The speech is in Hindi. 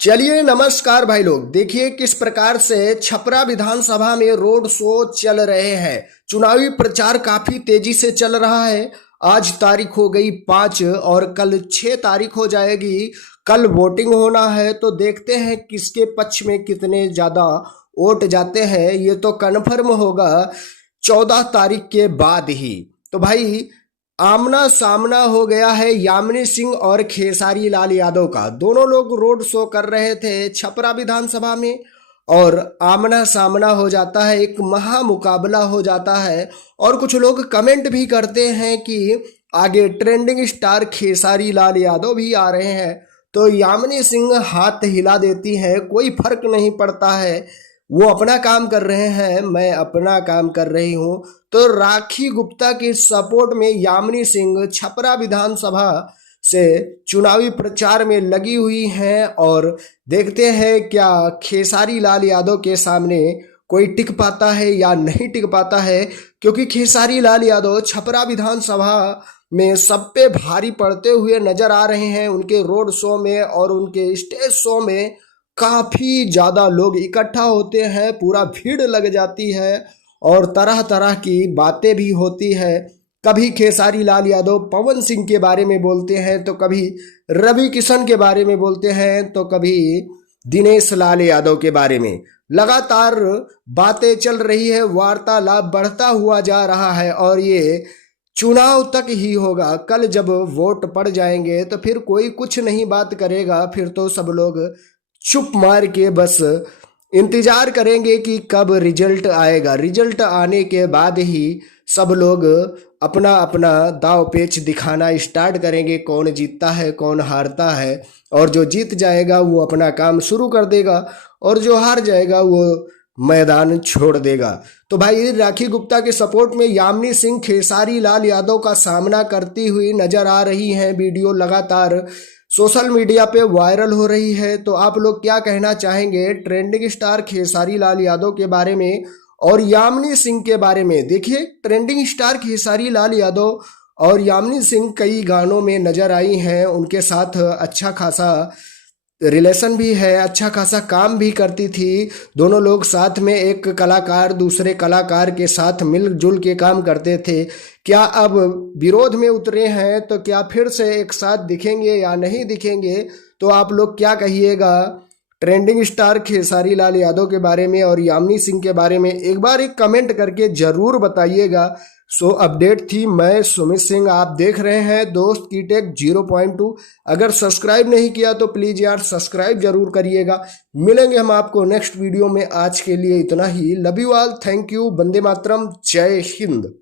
चलिए नमस्कार भाई लोग। देखिए किस प्रकार से छपरा विधानसभा में रोड शो चल रहे हैं। चुनावी प्रचार काफी तेजी से चल रहा है। आज तारीख हो गई 5 और कल 6 तारीख हो जाएगी। कल वोटिंग होना है तो देखते हैं किसके पक्ष में कितने ज्यादा वोट जाते हैं। ये तो कन्फर्म होगा 14 तारीख के बाद ही। तो भाई आमना सामना हो गया है यामिनी सिंह और खेसारी लाल यादव का। दोनों लोग रोड शो कर रहे थे छपरा विधानसभा में और आमना सामना हो जाता है, एक महा मुकाबला हो जाता है। और कुछ लोग कमेंट भी करते हैं कि आगे ट्रेंडिंग स्टार खेसारी लाल यादव भी आ रहे हैं तो यामिनी सिंह हाथ हिला देती है, कोई फर्क नहीं पड़ता है, वो अपना काम कर रहे हैं, मैं अपना काम कर रही हूँ। तो राखी गुप्ता के सपोर्ट में यामिनी सिंह छपरा विधानसभा से चुनावी प्रचार में लगी हुई हैं और देखते हैं क्या खेसारी लाल यादव के सामने कोई टिक पाता है या नहीं टिक पाता है। क्योंकि खेसारी लाल यादव छपरा विधानसभा में सब पे भारी पड़ते हुए नजर आ रहे हैं। उनके रोड शो में और उनके स्टेज शो में काफी ज्यादा लोग इकट्ठा होते हैं, पूरा भीड़ लग जाती है और तरह तरह की बातें भी होती है। कभी खेसारी लाल यादव पवन सिंह के बारे में बोलते हैं तो कभी रवि किशन के बारे में बोलते हैं तो कभी दिनेश लाल यादव के बारे में। लगातार बातें चल रही है, वार्तालाप बढ़ता हुआ जा रहा है और ये चुनाव तक ही होगा। कल जब वोट पड़ जाएंगे तो फिर कोई कुछ नहीं बात करेगा, फिर तो सब लोग चुप मार के बस इंतजार करेंगे कि कब रिजल्ट आएगा। रिजल्ट आने के बाद ही सब लोग अपना अपना दाव पेच दिखाना स्टार्ट करेंगे, कौन जीतता है कौन हारता है। और जो जीत जाएगा वो अपना काम शुरू कर देगा और जो हार जाएगा वो मैदान छोड़ देगा। तो भाई राखी गुप्ता के सपोर्ट में यामिनी सिंह खेसारी लाल यादव का सामना करती हुई नजर आ रही हैं। वीडियो लगातार सोशल मीडिया पे वायरल हो रही है। तो आप लोग क्या कहना चाहेंगे ट्रेंडिंग स्टार खेसारी लाल यादव के बारे में और यामिनी सिंह के बारे में। देखिए ट्रेंडिंग स्टार खेसारी लाल यादव और यामिनी सिंह कई गानों में नजर आई हैं, उनके साथ अच्छा खासा रिलेशन भी है, अच्छा खासा काम भी करती थी। दोनों लोग साथ में एक कलाकार दूसरे कलाकार के साथ मिलजुल के काम करते थे। क्या अब विरोध में उतरे हैं तो क्या फिर से एक साथ दिखेंगे या नहीं दिखेंगे। तो आप लोग क्या कहिएगा ट्रेंडिंग स्टार खेसारी लाल यादव के बारे में और यामिनी सिंह के बारे में, एक बार एक कमेंट करके जरूर बताइएगा। सो अपडेट थी, मैं सुमित सिंह, आप देख रहे हैं दोस्त की टेक 0.2। अगर सब्सक्राइब नहीं किया तो प्लीज़ यार सब्सक्राइब जरूर करिएगा। मिलेंगे हम आपको नेक्स्ट वीडियो में। आज के लिए इतना ही। Love you all, thank you, वंदे मातरम, जय हिंद।